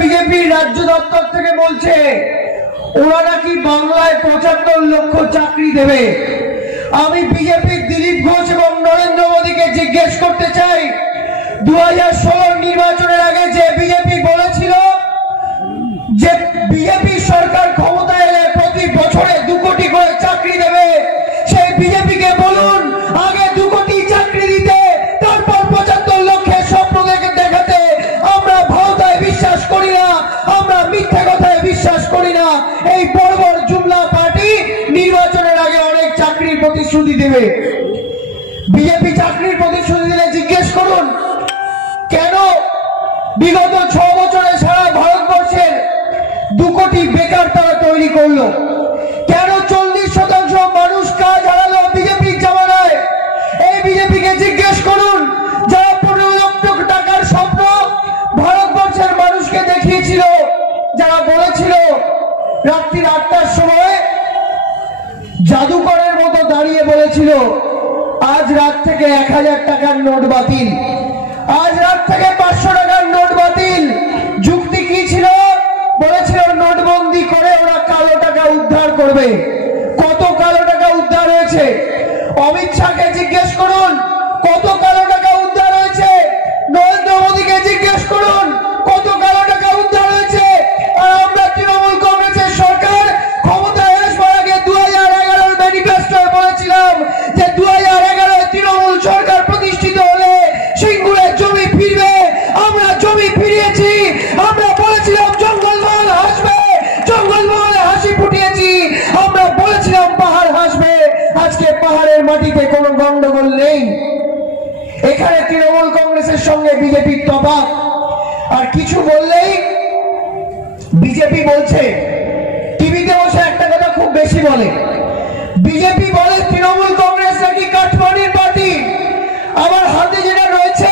BJP রাজ্য দপ্তর থেকে বলছে ওরা নাকি বাংলায় ৭৫ লক্ষ চাকরি দেবে। আমি বিজেপির দিলীপ ঘোষ এবং নরেন্দ্র মোদীকে জিজ্ঞেস করতে চাই, 2016 নির্বাচনের আগে যে বিজেপি বলেছিল যে বিজেপি সরকার ক্ষমতায় এলে প্রতি বছরে 2 কোটি করে চাকরি দেবে, সেই বিজেপিকে বলুন আগে 2 কোটি চাকরি দিতে, তারপর ৭৫ লক্ষের স্বপ্ন দেখাতে। আমরা ভাওতায় বিশ্বাস করি না, আমরা মিথ্যা কথায় বিশ্বাস করি না। এই বর্বর জুমলা পার্টি নির্বাচনের আগে অনেক চাকরির প্রতিশ্রুতি দেবে। বিজেপি চাকরির প্রতিশ্রুতি দিলে জিজ্ঞেস করুন কেন বিগত 6 বছরে সারা ভারতবর্ষের 2 কোটি বেকার তারা তৈরি করলো? কেন 40% মানুষ কাজ হারালো বিজেপির জামানায়? এই বিজেপিকে জিজ্ঞেস করুন যারা 15 লক্ষ টাকার স্বপ্ন ভারতবর্ষের মানুষকে দেখিয়েছিল, যারা বলেছিল রাত্রি 8টার সময় জাদুকরের মতো দাঁড়িয়ে বলেছিল আজ রাত থেকে 1000 টাকার নোট বাতিল, আজ রাত থেকে 500 টাকার নোট বাতিল। যুক্তি কি ছিল? বলেছিল নোটবন্দি করে ওরা কালো টাকা উদ্ধার করবে। কত কালো টাকা উদ্ধার হয়েছে? অমিত শাহকে জিজ্ঞেস করুন কত কালো টাকা উদ্ধার হয়েছে। নরেন্দ্র মোদীকে জিজ্ঞেস করুন কত কালো টাকা উদ্ধার হয়েছে। আর আমরা তৃণমূল কংগ্রেসের সরকার ক্ষমতায় আসবার আগে 2011 ম্যানিফেস্টোয় বলেছিলাম যে 2011 তৃণমূল সরকার প্রতিষ্ঠিত হলে সিঙ্গুরের জমি ফিরবে। আমরা জমি ফিরিয়েছি। আমরা বলেছিলাম জঙ্গলমহল হাসবে, জঙ্গলমহলে হাসি ফুটিয়েছি। আমরা বলেছিলাম পাহাড় হাসবে, আজকে পাহাড়ের মাটিতে কোনো গন্ডগোল নেই। এখানে তৃণমূল কংগ্রেসের সঙ্গে বিজেপির তফাৎ। আর কিছু বললেই বিজেপি বলছে, টিভিতে বসে একটা কথা খুব বেশি বলে, বিজেপি বলে তৃণমূল কংগ্রেস নাকি কাঠমান্ডির পার্টি। আমার হাতে যেটা রয়েছে,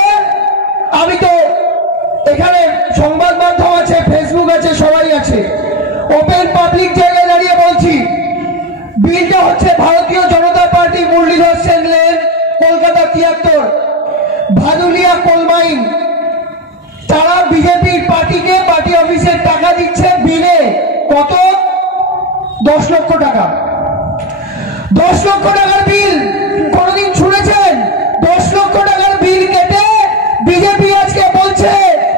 আমি তো এখানে সংবাদ মাধ্যম আছে, ফেসবুক আছে, সবাই আছে, ওপেন পাবলিক জায়গায় দাঁড়িয়ে বলছি, বিলটা হচ্ছে ভারতীয় জনতা পার্টি মুরলীধর সেন লেন, কলকাতা 73, ভাদুলিয়া কোলমাইন। তারা বিজেপির পার্টিকে পার্টি অফিসের টাকা দিচ্ছে বিলে। কত? 10 লক্ষ টাকা। 10 লক্ষ টাকার বিল কোনদিন শুনেছেন? 10 লক্ষ টাকার বিল কেটে বিজেপি আজকে বলছে,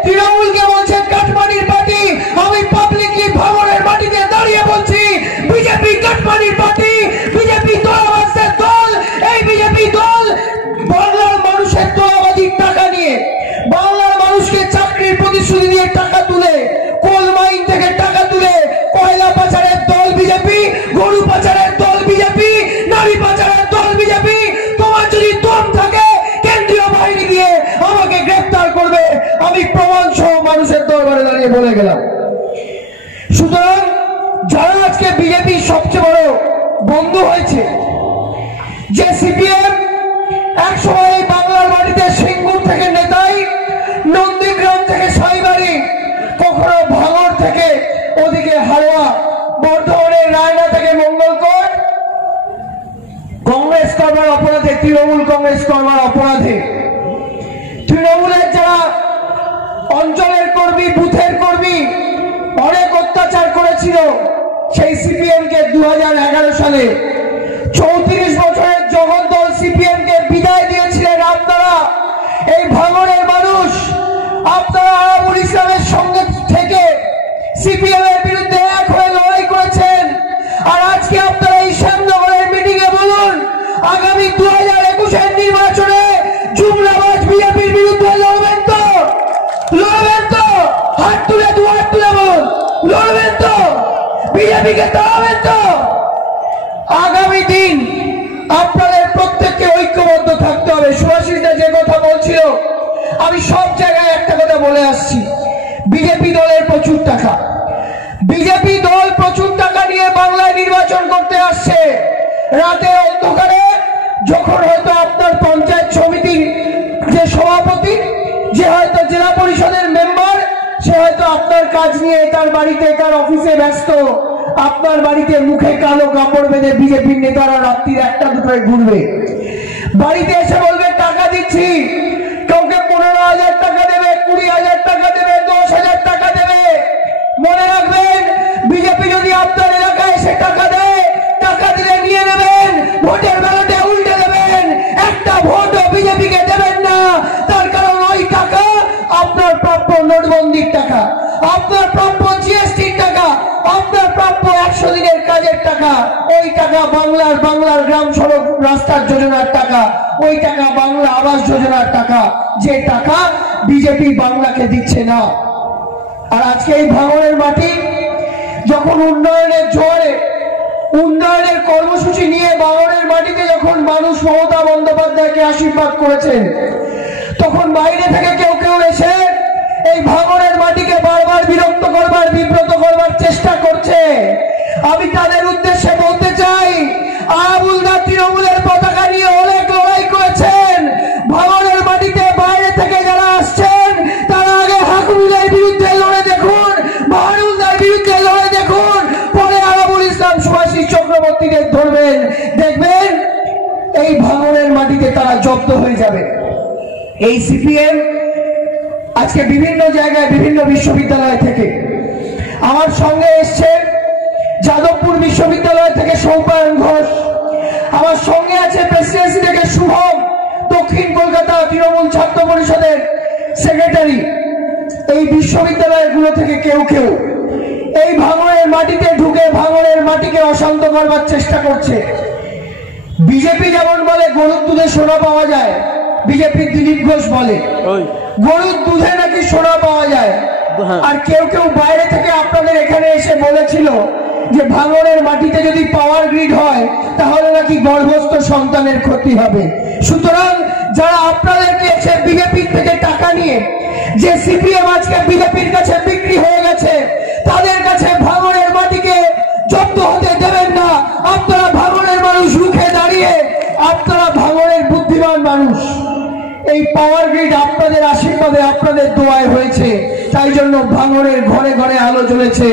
তৃণমূলকে বলছে কাঠমান্ডির পার্টি। আমি পাবলিকলি ভাঙড়ের মাটিতে দাঁড়িয়ে বলছি বিজেপি কাঠমান্ডির পার্টি, বিজেপি তোলাবাজদের দল। এই বিজেপি দল বাংলার মানুষের তোলাবাজির টাকা নিয়ে, বাংলার মানুষকে চাকরির প্রতিশ্রুতি দিয়ে টাকা তুলে, কোল মাইন থেকে টাকা তুলে, কয়লা পাচারের দল বিজেপি, গরু পাচারের দল বিজেপি, নারী পাচারের দল বিজেপি। তোমার যদি দম থাকে কেন্দ্রীয় বাহিনী দিয়ে আমাকে গ্রেফতার করবে, আমি প্রমাণ সহ মানুষের দরবারে দাঁড়িয়ে বলে গেলাম। সুতরাং যারা আজকে বিজেপির সবচেয়ে বড় বন্ধু হয়েছে, যে সিপিএম একসময় এই বাংলার মাটিতে সিঙ্গুর থেকে নেতাই, নন্দীগ্রাম থেকে সাইবাড়ি, কখনো ভাঙড় থেকে ওদিকে হাড়োয়া, বর্ধমানের রায়না থেকে মঙ্গলকোট, কংগ্রেস করবার অপরাধে, তৃণমূল কংগ্রেস করবার অপরাধে তৃণমূলের যারা অঞ্চলের কর্মী, বুথের কর্মী অনেক অত্যাচার করেছিল, সেই সিপিএম কে 2011 সালে 34 বছরের জগদ্দল সিপিএম কে বিদায় দিয়েছিলেন আপনারা। এই ভাঙড়ের মানুষ, আপনারা আরাবুল ইসলামের সঙ্গে থেকে সিপিএম এর বিরুদ্ধে এক হয়ে লড়াই করেছেন। আর আজকে আপনারা এই শ্যামনগরের মিটিং এ বলুন আগামী 2021 নির্বাচনে জুমলাবাজ বিজেপির বিরুদ্ধে লড়বেন তো? লড়বেন তো? হাত তুলে, 2 হাত তুলে বলুন, লড়বেন তো? বিজেপিকে তাড়াবেন তো? আগামী দিন আপনাদের প্রত্যেককে ঐক্যবদ্ধ থাকতে হবে। সুভাষিসদা যে কথা বলছিল, আমি সব জায়গায় একটা কথা বলে আসছি, বিজেপি দলের প্রচুর টাকা, বিজেপি দল প্রচুর টাকা নিয়ে বাংলায় নির্বাচন করতে আসছে। রাতের অন্ধকারে যখন হয়তো আপনার পঞ্চায়েত সমিতির যে সভাপতি, যে হয়তো জেলা পরিষদের মেম্বার, সে হয়তো আপনার কাজ নিয়ে তার বাড়িতে, তার অফিসে ব্যস্ত, আপনার বাড়িতে মুখে কালো কাপড় বেঁধে বিজেপির নেতারা রাত্রি 1টা-2টায় ঘুরবে। বাড়িতে এসে বলবে টাকা দিচ্ছি, কাউকে 15,000 টাকা দেবে, 20,000 টাকা দেবে, 10,000 টাকা দেবে। টাকা, আপনার প্রাপ্য জিএসটির টাকা, আপনার প্রাপ্য 100 দিনের কাজের টাকা, ওই টাকা বাংলার গ্রাম সড়ক রাস্তার যোজনার টাকা, ওই টাকা বাংলা আবাস যোজনার টাকা, যে টাকা বিজেপি বাংলাকে দিচ্ছে না। আর আজকে এই ভাঙনের মাটি যখন উন্নয়নের জোরে, উন্নয়নের কর্মসূচি নিয়ে ভাঙনের মাটিতে যখন মানুষ মমতা বন্দ্যোপাধ্যায়কে আশীর্বাদ করেছেন, তখন বাইরে থেকে কেউ কেউ এসে এই ভাঙনের মাটিকে বারবার বিরক্ত করবার, বিব্রত করবার চেষ্টা করছে। আমি তাদের উদ্দেশ্যে বলতে চাই, আবুলদার তৃণমূলের পতাকা নিয়ে অনেক লড়াই করেছেন। ভাঙনের মাটিতে বাইরে থেকে যারা আসছেন তারা আগে হাকুমুলের বিরুদ্ধে লড়ে দেখুন, বাহারুলদার বিরুদ্ধে লড়ে দেখুন, পরে আরাবুল ইসলাম, সুভাষিস চক্রবর্তীদের ধরবেন, দেখবেন এই ভাঙনের মাটিতে তারা জব্দ হয়ে যাবে। এই সিপিএম আজকে বিভিন্ন জায়গায়, বিভিন্ন বিশ্ববিদ্যালয় থেকে আমার সঙ্গে এসছে, যাদবপুর বিশ্ববিদ্যালয় থেকে সৌপায়ন ঘোষ, আমার সঙ্গে আছে প্রেসিডেন্সি থেকে শুভম, দক্ষিণ কলকাতা তৃণমূল ছাত্র পরিষদের সেক্রেটারি। এই বিশ্ববিদ্যালয়গুলো থেকে কেউ কেউ এই ভাঙনের মাটিতে ঢুকে ভাঙনের মাটিকে অশান্ত করবার চেষ্টা করছে। বিজেপি যেমন বলে গরুর দুধে সোনা পাওয়া যায়, বিজেপির দিলীপ ঘোষ বলে গরুর দুধে নাকি সোনা পাওয়া যায়। আর কেউ কেউ বাইরে থেকে আপনাদের এখানে এসে বলেছিল যে ভাঙনের মাটিতে যদি পাওয়ার গ্রিড হয় তাহলে নাকি গর্ভস্থ সন্তানের ক্ষতি হবে। সুতরাং যারা আপনাদেরকে এসে বিজেপি থেকে টাকা নিয়ে, যে সিপিএম আজকে বিজেপির কাছে বিক্রি হয়ে গেছে, তাদের কাছে ভাঙনের মাটিকে জব্দ হতে দেবেন না। আপনারা ভাঙনের মানুষ, রুখে দাঁড়িয়ে আপনারা ভাঙনের বুদ্ধিমান মানুষ। এই পাওয়ার গ্রিড আপনাদের আশীর্বাদে, আপনাদের দোয়ায় হয়েছে, তাই জন্য ভাঙনের ঘরে ঘরে আলো জ্বলেছে।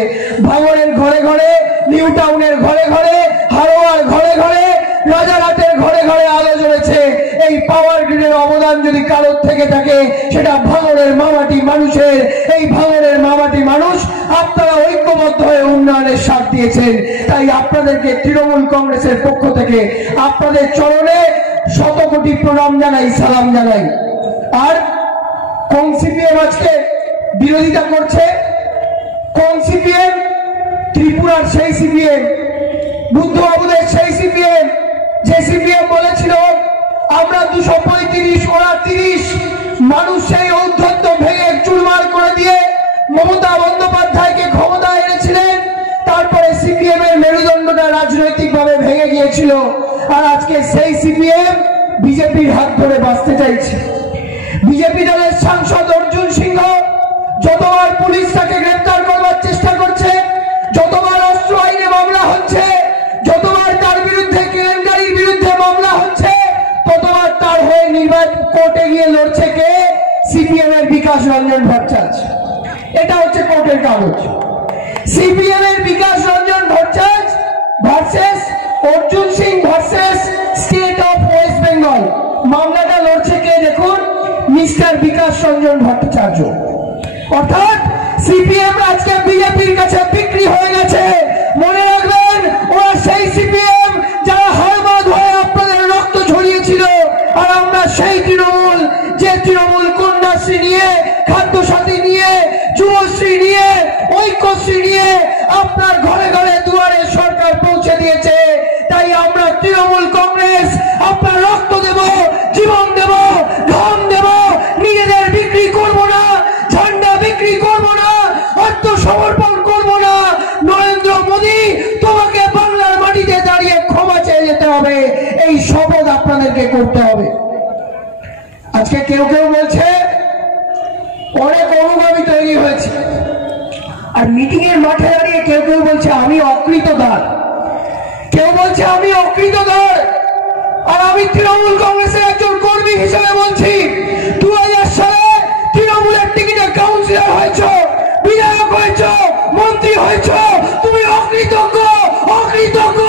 ভাঙনের ঘরে ঘরে, নিউ টাউনের ঘরে ঘরে, হারোয়ার ঘরে ঘরে, রাজারহাটের ঘরে ঘরে আলো জ্বলেছে। এই পাওয়ার গ্রিডের অবদান যদি কারোর থেকে থাকে সেটা ভাঙনের মামাটি মানুষের। এই ভাঙনের মামাটি মানুষ আপনারা ঐক্যবদ্ধ হয়ে উন্নয়নের সাথ দিয়েছেন, তাই আপনাদেরকে তৃণমূল কংগ্রেসের পক্ষ থেকে আপনাদের চরণে শত কোটি প্রণাম জানাই, সালাম জানাই। আর কোন সিপিএম আজকে বিরোধিতা করছে? কোন সিপিএম? ত্রিপুরার সেই সিপিএম, বুদ্ধবাবুদের সেই সিপিএম, যে সিপিএম বলেছিল আমরা 235, ওরা 30, মানুষ সেই ঔদ্ধত্য ভেঙে চুরমার করে দিয়ে মমতা বন্দ্যোপাধ্যায়কে ক্ষমতা এনেছিলেন। তারপরে সিপিএম এর মেরুদণ্ডটা রাজনৈতিকভাবে ভেঙে গিয়েছিল। আর আজকে সেই সিপিএম বিজেপির হাত ধরে বাঁচতে চাইছে। বিজেপি দলের সাংসদ অর্জুন সিংহ যতবার পুলিশ তাকে গ্রেফতার করবার চেষ্টা করছে, যতবার অস্ত্র আইনে মামলা হচ্ছে, যতবার তার বিরুদ্ধে কেলেঙ্কারির বিরুদ্ধে মামলা হচ্ছে, ততবার তার হয়ে নির্বাচন কোর্টে গিয়ে লড়ছে কে? সিপিএম এর বিকাশ রঞ্জন ভট্টাচার্য। এটা হচ্ছে কোর্টের কাগজ। সিপিএম এর Bikash Ranjan Bhattacharya versus Arjun Singh versus state of West Bengal. মামলাটা লড়ছে কে? দেখুন, মিস্টার বিকাশ রঞ্জন ভট্টাচার্য। অর্থাৎ সিপিএম আজকে বিজেপির কাছে বিক্রি হয়ে গেছে। মনে রাখবেন, ওরা সেই সিপিএম যারা হারবাদ হয়ে আপনাদের রক্ত ঝরিয়েছিল। আর আমরা সেই তৃণমূল, যে তৃণমূল কন্যাশ্রী নিয়ে, খাদ্যসাথী নিয়ে, যুবশ্রী নিয়ে, ঐক্যশ্রী নিয়ে আপনার ঘরে ঘরে দুয়ারে সরকার পৌঁছে দিয়েছে। তাই আমরা তৃণমূল কংগ্রেস আপনার রক্ত দেব, জীবন দেব, ঘাম দেব, নিজেদের বিক্রি করব না, ঝান্ডা বিক্রি করব না, আত্মসমর্পণ করব না। নরেন্দ্র মোদী, তোমাকে বাংলার মাটিতে দাঁড়িয়ে ক্ষমা চেয়ে যেতে হবে, এই শপথ আপনাদেরকে করতে হবে। আজকে কেউ কেউ বলছে অনেক অনুগামী তৈরি হয়েছে, আর মিটিং এর মাঠে দাঁড়িয়ে কেউ কেউ বলছে আমি অকৃতদার, কেউ বলছে আমি অকৃতদার। আর আমি তৃণমূল কংগ্রেসের একজন কর্মী হিসেবে বলছি, 2000 সালে তৃণমূলের টিকিটে কাউন্সিলর হয়েছ, বিধায়ক হয়েছ, মন্ত্রী হয়েছ, তুমি অকৃতজ্ঞ, অকৃতজ্ঞ,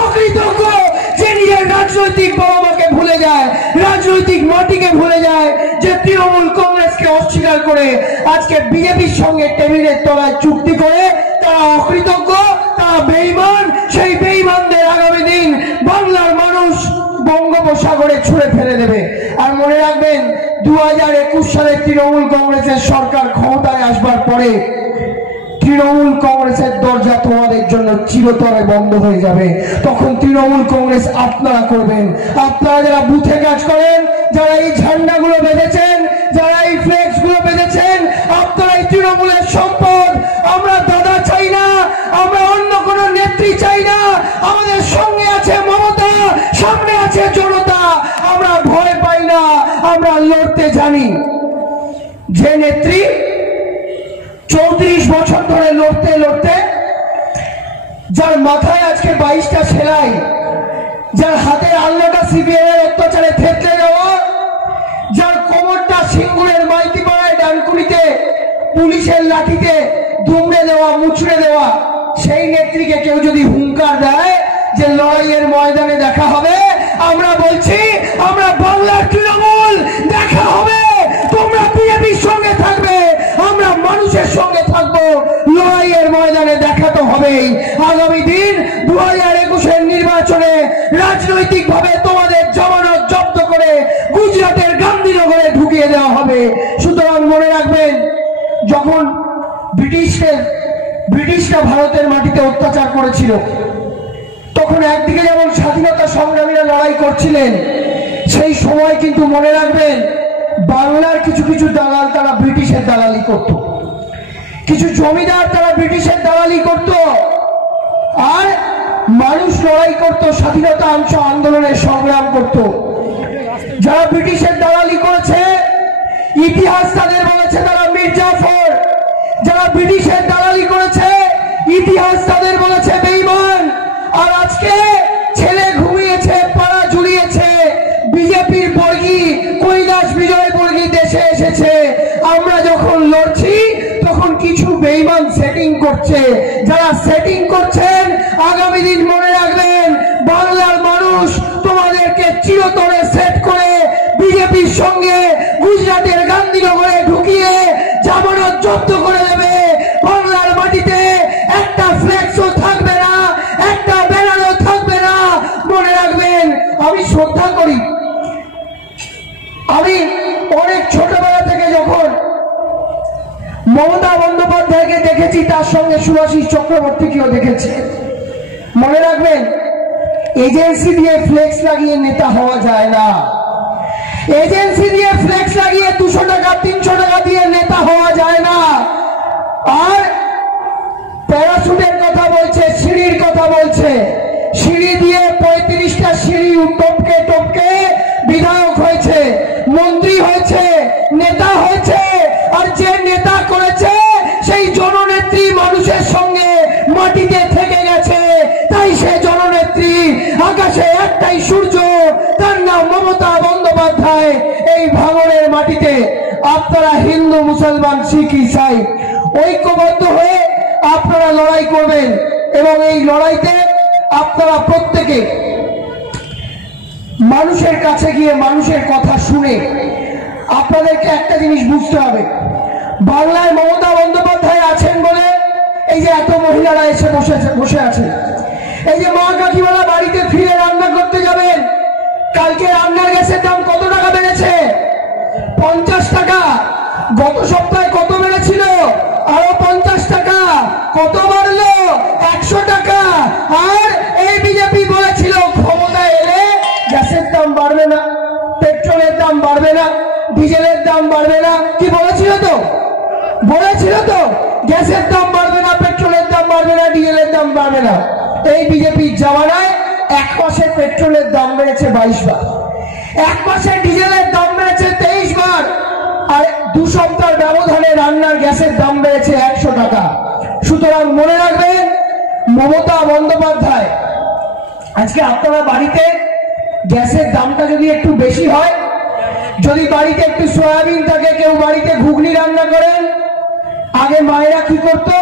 অকৃতজ্ঞ। যে নিজের রাজনৈতিক বাবা মাকে ভুলে যায়, রাজনৈতিক মাটিকে ভুলে যায়, যে তৃণমূল কংগ্রেসকে অস্বীকার করে আজকে বিজেপির সঙ্গে টেবিলের তলায় চুক্তি করে, তারা অকৃতজ্ঞ, তারা বেঈমান। সেই বেঈমানদের আগামী দিন বাংলার মানুষ বঙ্গোপসাগরে ছুঁড়ে ফেলে দেবে। আর মনে রাখবেন, 2021 সালে তৃণমূল কংগ্রেসের সরকার ক্ষমতায় আসবার পরে তৃণমূল কংগ্রেসের দরজা তোমাদের জন্য চিরতরে বন্ধ হয়ে যাবে। তখন তৃণমূল কংগ্রেস আপনারা করবেন। আপনারা যারা বুথে কাজ করেন, যারা এই ঝান্ডাগুলো বেঁধেছেন, যারা এই ফ্লেক্স গুলো বেঁধেছেন, আপনারা এই তৃণমূলের সম্পদ। আমরা দাদা চাই না, আমরা অন্য কোন নেত্রী চাই না। আমাদের সঙ্গে আছে মমতা, সামনে আছে জনতা। আমরা ভয় পাই না, আমরা লড়তে জানি। যে নেত্রী 34 বছর ধরে লড়তে লড়তে, যার মাথায় আজকে 22টা সেলাই, যার হাতের আল্লাটা সিবিআই এর অত্যাচারে থেতলে দেওয়া, যার কোমরটা সিঙ্গুরের মাইতিপাড়ায় ডানকুনিতে পুলিশের লাঠিতে দুমড়ে দেওয়া, মুচড়ে দেওয়া, সেই নেত্রীকে কেউ যদি হুঙ্কার দেয় যে লড়াইয়ের ময়দানে দেখা হবে, আমরা বলছি আমরা বাংলার তৃণমূল, দেখা হবে। তোমরা বিজেপির সঙ্গে থাকবে, আমরা মানুষের সঙ্গে থাকবো। লড়াইয়ের ময়দানে দেখা তো হবেই। আগামী দিন 2021 নির্বাচনে রাজনৈতিক ভাবে তোমাদের জামানত জব্দ করে গুজরাটের গান্ধীনগরে ঢুকিয়ে দেওয়া হবে। সুতরাং মনে রাখবেন, যখন ব্রিটিশরা ভারতের মাটিতে অত্যাচার করেছিল, তখন একদিকে যেমন স্বাধীনতা সংগ্রামীরা লড়াই করছিলেন, সেই সময় কিন্তু মনে রাখবেন বাংলার কিছু কিছু দালাল তারা ব্রিটিশের দালালি করত, কিছু জমিদার তারা ব্রিটিশের দালালি করত, আর মানুষ লড়াই করত, স্বাধীনতা আন্দোলনের সংগ্রাম করত। যারা ব্রিটিশের দালালি করেছে, ইতিহাস তাদের বলেছে তারা মীর জাফর। যারা ব্রিটিশের দালালি করেছে, ইতিহাস তাদের বলেছে বেঈমান। আর আজকে ছেলে ঘুমিয়েছে, পাড়া ঝুলিয়েছে, বিজেপির বর্গী কৈলাস বিজয় বর্গী দেশে এসেছে। আমরা যখন লড়ছি তখন কিছু বেঈমান সেটিং করছে। যারা সেটিং করছেন, আগামী দিন মনে রাখবেন বাংলার মানুষ তোমাদেরকে চিরতরে সেট করে বিজেপির সঙ্গে গুজরাটের গান্ধীনগরে ঢুকিয়ে জামানত জব্দ করে দেবে। বাংলার মাটিতে একটা ফ্লেক্সও থাকবে না, একটা ব্যানারও থাকবে না। মনে রাখবেন, আমি শ্রদ্ধা করি, আমি অনেক ছোটবেলা থেকে যখন মমতা বন্দ্যোপাধ্যায়কে দেখেছি, তার সঙ্গে সুভাষিস চক্রবর্তীকেও দেখেছি। মনে রাখবেন, এজেন্সি দিয়ে ফ্লেক্স লাগিয়ে নেতা হওয়া যায় না। এজেন্সি দিয়ে ফ্লেক্স লাগিয়ে 200 টাকা 300 টাকা দিয়ে নেতা হওয়া যায় না। আর প্যারাশুটের কথা বলছে, সিঁড়ির কথা বলছে, সিঁড়ি দিয়ে 35টা সিঁড়ি টপকে টপকে বিধায়ক হয়েছে, মন্ত্রী হয়েছে, নেতা হয়েছে। আর যে নেতা করেছে সেই জননেত্রী মানুষের সঙ্গে মাটিতে থেকে গেছে, তাই সে জননেত্রী। আকাশে একটাই সূর্য, তার নাম মমতা বন্দ্যোপাধ্যায়। এই ভাঙড়ের মাটিতে আপনারা হিন্দু, মুসলমান, শিখ, ইসাই ঐক্যবদ্ধ হয়ে আপনারা লড়াই করবেন, এবং এই লড়াইতে আপনারা প্রত্যেকে মানুষের কাছে গিয়ে মানুষের কথা শুনে আপনাদেরকে একটা জিনিস বুঝতে হবে, বাংলায় মমতা বন্দ্যোপাধ্যায় আছেন বলে এই যে এত মহিলারা এসে বসে আছেন। এই যে মা কাকিমারা বাড়িতে ফিরে রান্না করতে যাবেন, কালকে রান্নার গ্যাসের দাম কত টাকা বেড়েছে? 50 টাকা। গত সপ্তাহে কত বেড়েছিল? আরো 50 টাকা। কত বাড়লো? 100 টাকা। আর এই বিজেপি বলেছিল ক্ষমতায় এলে গ্যাসের দাম বাড়বে না, পেট্রোলের দাম বাড়বে না, ডিজেলের দাম বাড়বে না। কি বলেছিল তো? বলেছিল তো গ্যাসের দাম বাড়বে না, পেট্রোলের দাম বাড়বে না, ডিজেলের দাম বাড়বে না। এই বিজেপির জামানায় এক মাসে পেট্রোলের দাম বেড়েছে 22 বার, এক মাসে ডিজেলের দাম বেড়েছে 23 বার, আর 2 সপ্তাহের ব্যবধানে রান্নার গ্যাসের দাম বেড়েছে 100 টাকা। সুতরাং মনে রাখবেন, মমতা বন্দ্যোপাধ্যায়, আজকে আপনারা বাড়িতে গ্যাসের দামটা যদি একটু বেশি হয়, যদি বাড়িতে একটু সয়াবিন থাকে, কেউ বাড়িতে ঘুগনি রান্না করেন, আগে মায়েরা কি করতো?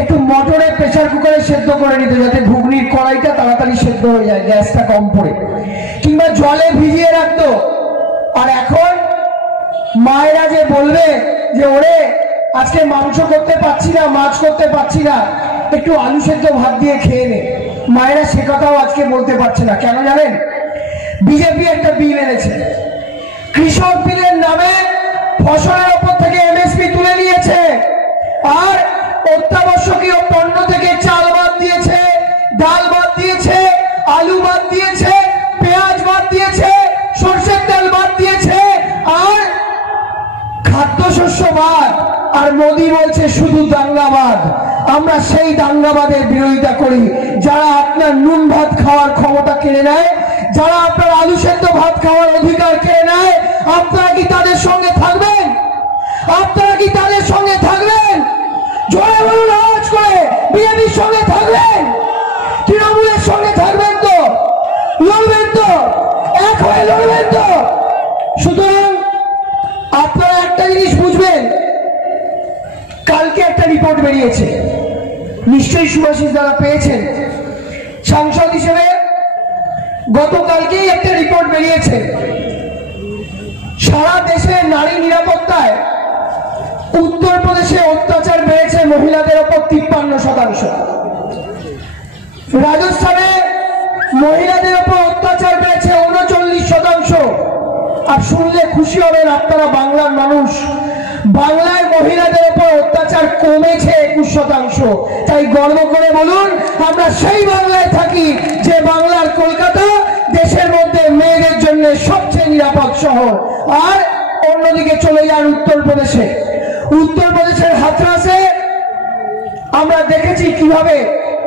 একটু মটরে প্রেসার কুকারে সেদ্ধ করে নিতে, যাতে ঘুগনির কড়াইটা তাড়াতাড়ি সেদ্ধ হয়ে যায়, গ্যাসটা কম পড়ে, কিংবা জলে ভিজিয়ে রাখতো। আর এখন মায়েরা যে বলবে যে ওরে আজকে মাংস করতে পারছি না, মাছ করতে পারছি না, একটু আলু সেদ্ধ ভাত দিয়ে খেয়ে নে, মায়েরা সে কথাও আজকে বলতে পারছে না। কেন জানেন? বিজেপি একটা বিল এনেছে, কৃষক বিলে নামে ফসলের উপর থেকে এমএসপি তুলে নিয়েছে, আর অত্যাবশ্যকীয় পণ্য থেকে চাল বাদ দিয়েছে, ডাল বাদ দিয়েছে, আলু বাদ দিয়েছে, পেঁয়াজ বাদ দিয়েছে, সরষের তেল বাদ দিয়েছে, আর খাদ্যশস্য বাদ। আর মোদি বলছে শুধু দাঙ্গাবাদ। আমরা সেই দাঙ্গাবাদের বিরোধিতা করি। যারা আপনার নুন ভাত খাওয়ার ক্ষমতা কেড়ে নেয়, যারা আপনার আলু সেদ্ধ ভাত খাওয়ার অধিকার কেড়ে নেয়, আপনারা কি তাদের সঙ্গে থাকবেন? আপনারা কি তাদের সঙ্গে থাকবেন? জোরে বলুন আওয়াজ করে, বিজেপির সঙ্গে থাকবেন? তৃণমূলের সঙ্গে থাকবেন তো? লড়বেন তো? এক হয়ে লড়বেন তো? সুতরাং আপনারা একটা জিনিস বুঝবেন, কালকে একটা রিপোর্ট বেরিয়েছে, নিশ্চয়ই শুভাশিস দ্বারা পেয়েছেন সাংসদ হিসেবে। গতকালকেই একটা রিপোর্ট বেরিয়েছে, সারা দেশে নারী নিরাপত্তায় উত্তরপ্রদেশে অত্যাচার বেড়েছে মহিলাদের ওপর 53%, রাজস্থানে মহিলাদের ওপর অত্যাচার বেড়েছে 39%। আর শুনলে খুশি হবেন আপনারা বাংলার মানুষ, বাংলার মহিলাদের উপর অত্যাচার কমেছে 21%। তাই গর্ব করে বলুন আমরা সেই বাংলায় থাকি যে বাংলার কলকাতা দেশের মধ্যে মেয়েদের জন্য সবচেয়ে নিরাপদ শহর। আর অন্যদিকে চলে যান উত্তরপ্রদেশে, উত্তরপ্রদেশের হাথরাসে আমরা দেখেছি কিভাবে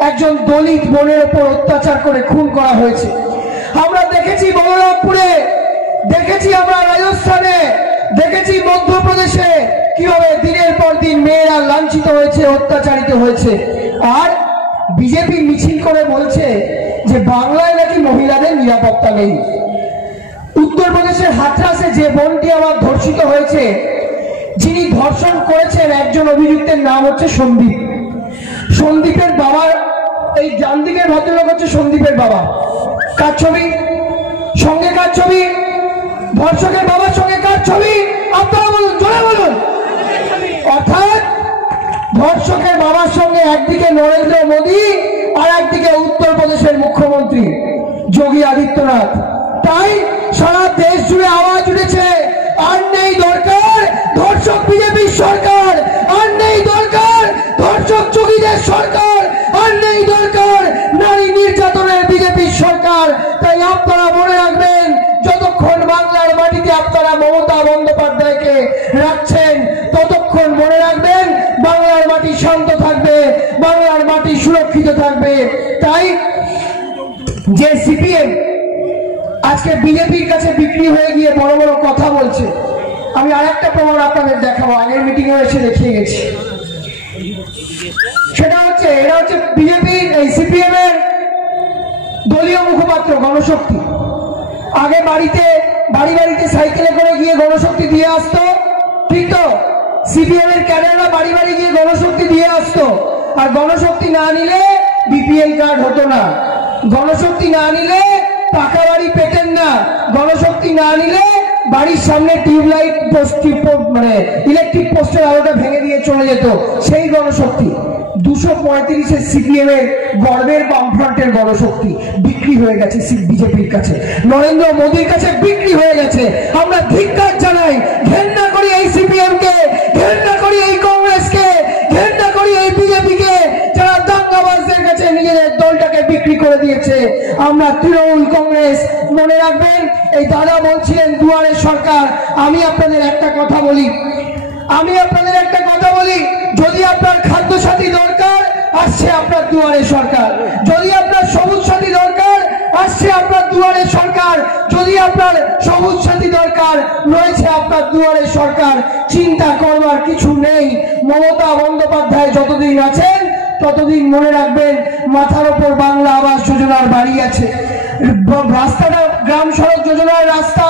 একজন দলিত বোনের উপর অত্যাচার করে খুন করা হয়েছে। আমরা দেখেছি বলরামপুরে, দেখেছি আমরা রাজস্থানে, দেখেছি মধ্যপ্রদেশে কিভাবে দিনের পর দিন মেয়েরা লাঞ্ছিত হয়েছে, অত্যাচারিত হয়েছে। আর বিজেপি মিছিল করে বলছে যে বাংলায় নাকি মহিলাদের নিরাপত্তা নেই। উত্তরপ্রদেশের হাথরাসে যে বোনটি আমার ধর্ষিত হয়েছে, যিনি ধর্ষণ করেছেন একজন অভিযুক্তের নাম হচ্ছে সন্দীপ। সন্দীপের বাবার, এই ডান দিকের ভদ্রলোক হচ্ছে সন্দীপের বাবা, কার ছবি সঙ্গে, কার ছবি ধর্ষকের বাবার সঙ্গে কার ছবি? আপনারা বলুন, জোরে বলুন। অর্থাৎ ধর্ষকের বাবার সঙ্গে একদিকে নরেন্দ্র মোদী আর একদিকে উত্তরপ্রদেশের মুখ্যমন্ত্রী যোগী আদিত্যনাথ। তাই সারা দেশ জুড়ে আওয়াজ উঠেছে, আর নেই দরকার ধর্ষক বিজেপির সরকার, আর নেই দরকার ধর্ষক যোগীদের সরকার, আর নেই দরকার নারী নির্যাতনের বিজেপির সরকার। তাই আপনারা মনে রাখবেন, যতক্ষণ বাংলার মাটিতে আপনারা মমতা বন্দ্যোপাধ্যায়কে রাখছেন, ততক্ষণ মনে রাখবেন বাংলার মাটি শান্ত থাকবে, বাংলার মাটি সুরক্ষিত থাকবে। তাই যে সিপিএম আজকে বিজেপির কাছে বিক্রি হয়ে গিয়ে বড় বড় কথা বলছে, আমি আরেকটা প্রমাণ আপনাদের দেখাবো, আগের মিটিং এ এসে দেখিয়ে গেছি। সেটা হচ্ছে, এরা হচ্ছে বিজেপির এই সিপিএম এর দলীয় মুখপাত্র গণশক্তি। আগে বাড়ি বাড়িতে সাইকেলে করে গিয়ে গণশক্তি দিয়ে আসতো, ঠিক তো? সিপিএম এর ক্যাডাররা বাড়ি বাড়ি গিয়ে গণশক্তি দিয়ে আসতো। আর গণশক্তি না নিলে বিপিএল কার্ড হতো না, গণশক্তি না নিলে পাকা বাড়ি পেতেন না, গণশক্তি না নিলে বাড়ির সামনে টিউবলাইট মানে ইলেকট্রিক পোস্টের আলোটা ভেঙে দিয়ে চলে যেত। সেই গণশক্তি 235 সিপিএম এর গর্বের বামফ্রন্টের গণশক্তি বিক্রি হয়ে গেছে বিজেপির কাছে, নরেন্দ্র মোদীর কাছে বিক্রি হয়ে গেছে। আমরা ধিক্কার জানাই, ঘেন্না করি এই সিপিএম কে, ঘেন্না করি এই কংগ্রেসকে, ঘেন্না করি এই বিজেপিকে, যারা দাঙ্গাবাজদের কাছে নিজেদের দলটাকে বিক্রি করে দিয়েছে। আমরা তৃণমূল কংগ্রেস, মনে রাখবেন এই দাদা বলছিলেন দুয়ারে সরকার। আমি আপনাদের একটা কথা বলি, যদি আপনার খাদ্য সাথী দরকার, আসছে আপনার দুয়ারে সরকার। যদি আপনার সবুজ সাথী দরকার, আসছে আপনার দুয়ারে সরকার। যদি আপনার সবুজ সাথী দরকার, রয়েছে আপনার দুয়ারে সরকার। চিন্তা করবার কিছু নেই। মমতা বন্দ্যোপাধ্যায় যতদিন আছেন ততদিন মনে রাখবেন মাথার উপর বাংলা আবাস যোজনার বাড়ি আছে, রাস্তাটা গ্রাম সড়ক যোজনার রাস্তা।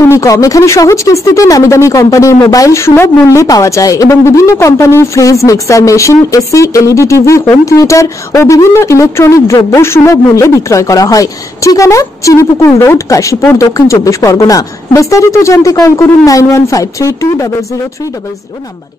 ইউনিকম এখানে সহজ কিস্তিতে নামি দামি কোম্পানির মোবাইল সুলভ মূল্যে পাওয়া যায় এবং বিভিন্ন কোম্পানির fridge, mixer machine, AC, LED TV, home theatre ও বিভিন্ন ইলেকট্রনিক দ্রব্য সুলভ মূল্যে বিক্রয় করা হয়। ঠিকানা চিনিপুকুর রোড, কাশীপুর, দক্ষিণ 24 পরগনা। বিস্তারিত জানতে কল করুন 9153200300 নম্বরে।